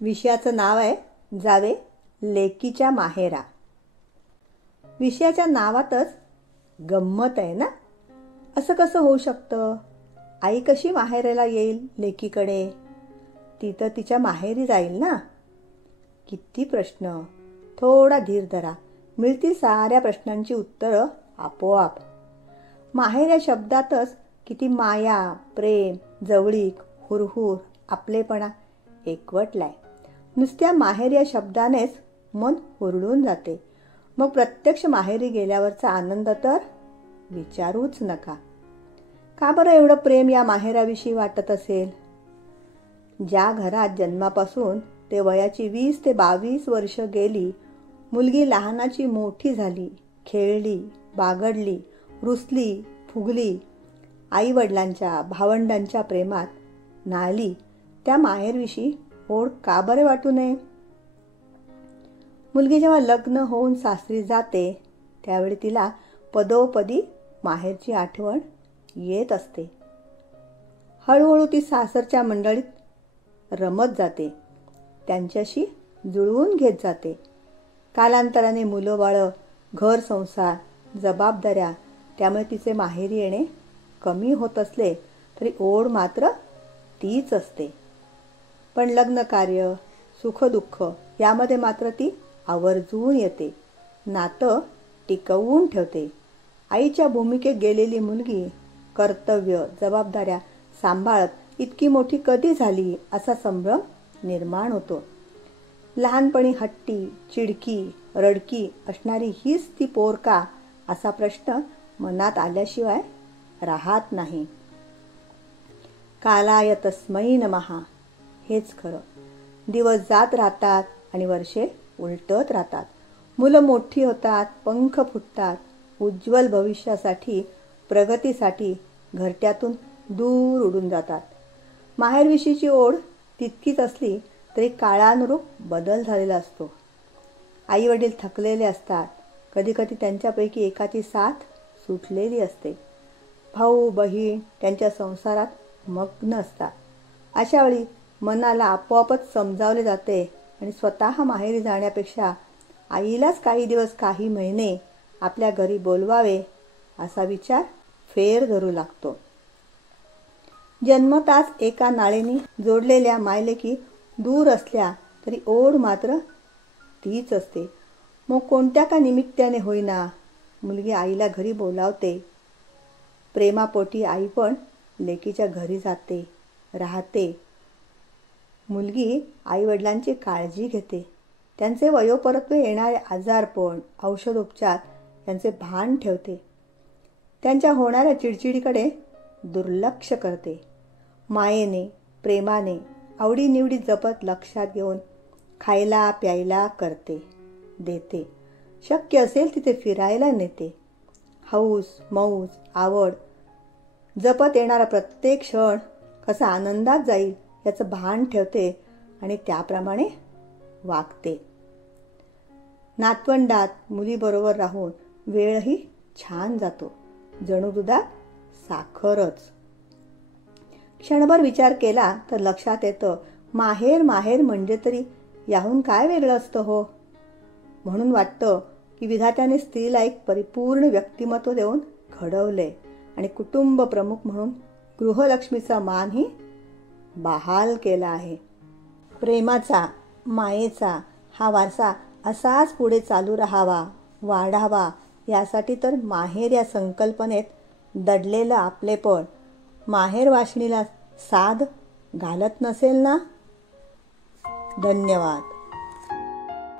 विषयाचं नाव आहे जावे लेकीच्या माहेरा. विषयाच्या नावातच गंमत आहे ना. असं कसं होऊ शकतं? आई कशी माहेराला येईल लेकीकडे? ती तर तिच्या माहेरी जाईल ना. किती प्रश्न. थोडा धीर धरा, मिळतील साऱ्या प्रश्नांची उत्तरं आपोआप. माहेर या शब्दातच किती माया, प्रेम, जवळीक, हुरहुर, आपलेपणा एकवटलाय. नुसत्या माहेर या शब्दानेच मन हुरळून जाते. मग प्रत्यक्ष माहेरी गेल्यावरचा आनंद तर विचारूच नका. का बरं एवढं प्रेम या माहेराविषयी वाटत असेल? ज्या घरात जन्मापासून ते वयाची 20 ते 22 वर्ष गेली, मुलगी लहानाची मोठी झाली, खेळली, बागडली, रुसली, फुगली, आईवडिलांच्या, भावंडांच्या प्रेमात नाळली, त्या माहेरविषयी ओढ का बरे वाटू नये? मुलगी जेव्हा लग्न होऊन सासरी जाते त्यावेळी तिला पदोपदी माहेरची आठवण येत असते. हळूहळू ती सासरच्या मंडळीत रमत जाते, त्यांच्याशी जुळवून घेत जाते. कालांतराने मुलं बाळं, घर संसार, जबाबदाऱ्या, त्यामुळे तिचे माहेरी येणे कमी होत असले तरी ओढ मात्र तीच असते. पण लग्नकार्य, सुखदुःख यामध्ये मात्र ती आवर्जून येते, नातं टिकवून ठेवते. आईच्या भूमिकेत गेलेली मुलगी कर्तव्य, जबाबदाऱ्या सांभाळत इतकी मोठी कधी झाली असा संभ्रम निर्माण होतो. लहानपणी हट्टी, चिडकी, रडकी असणारी हीच ती पोर का, असा प्रश्न मनात आल्याशिवाय राहत नाही. कालाय तस्मै नमः. हेच खरं. दिवस जात राहतात आणि वर्षे उलटत राहतात. मुलं मोठी होतात, पंख फुटतात, उज्ज्वल भविष्यासाठी, प्रगतीसाठी घरट्यातून दूर उडून जातात. माहेरविषयीची ओढ तितकीच असली तरी काळानुरूप बदल झालेला असतो. आईवडील थकलेले असतात, कधीकधी त्यांच्यापैकी एकाची साथ सुटलेली असते. भाऊ बहीण त्यांच्या संसारात मग्न असतात. अशावेळी मनाला आपोआपच समजावले जाते आणि स्वतः माहेरी जाण्यापेक्षा आईलाच काही दिवस, काही महिने आपल्या घरी बोलवावे असा विचार फेर धरू लागतो. जन्मताच एका नाळेनी जोडलेल्या मायलेकी दूर असल्या तरी ओढ मात्र तीच असते. मग कोणत्या का निमित्ताने होईना मुलगी आईला घरी बोलावते. प्रेमापोटी आई पण लेकीच्या घरी जाते, राहते. मुलगी आईवडिलांची काळजी घेते. त्यांचे वयोपरत्व येणारे आजारपण, औषधोपचार यांचे भान ठेवते. त्यांच्या होणाऱ्या चिडचिडीकडे दुर्लक्ष करते. मायेने, प्रेमाने, आवडीनिवडी जपत लक्षात घेऊन खायला प्यायला करते, देते. शक्य असेल तिथे फिरायला नेते. हौस, मौज, आवड जपत येणारा प्रत्येक क्षण कसा आनंदात जाईल याचं भान ठेवते आणि त्याप्रमाणे वागते. नातवंडात मुलीबरोबर राहून वेळही छान जातो, जणू दुधात साखरच. क्षणभर विचार केला तर लक्षात येतं, माहेर माहेर म्हणजे तरी याहून काय वेगळं असतं हो. म्हणून वाटतं की विधात्याने स्त्रीला एक परिपूर्ण व्यक्तिमत्व देऊन घडवले आणि कुटुंब प्रमुख म्हणून गृहलक्ष्मीचा मानही बहाल केला आहे. प्रेमाचा, मायेचा हा वारसा असाच पुढे चालू राहावा, वाढावा यासाठी तर माहेर या संकल्पनेत दडलेलं आपलेपण माहेर वाशिणीला साद घालत नसेल ना. धन्यवाद.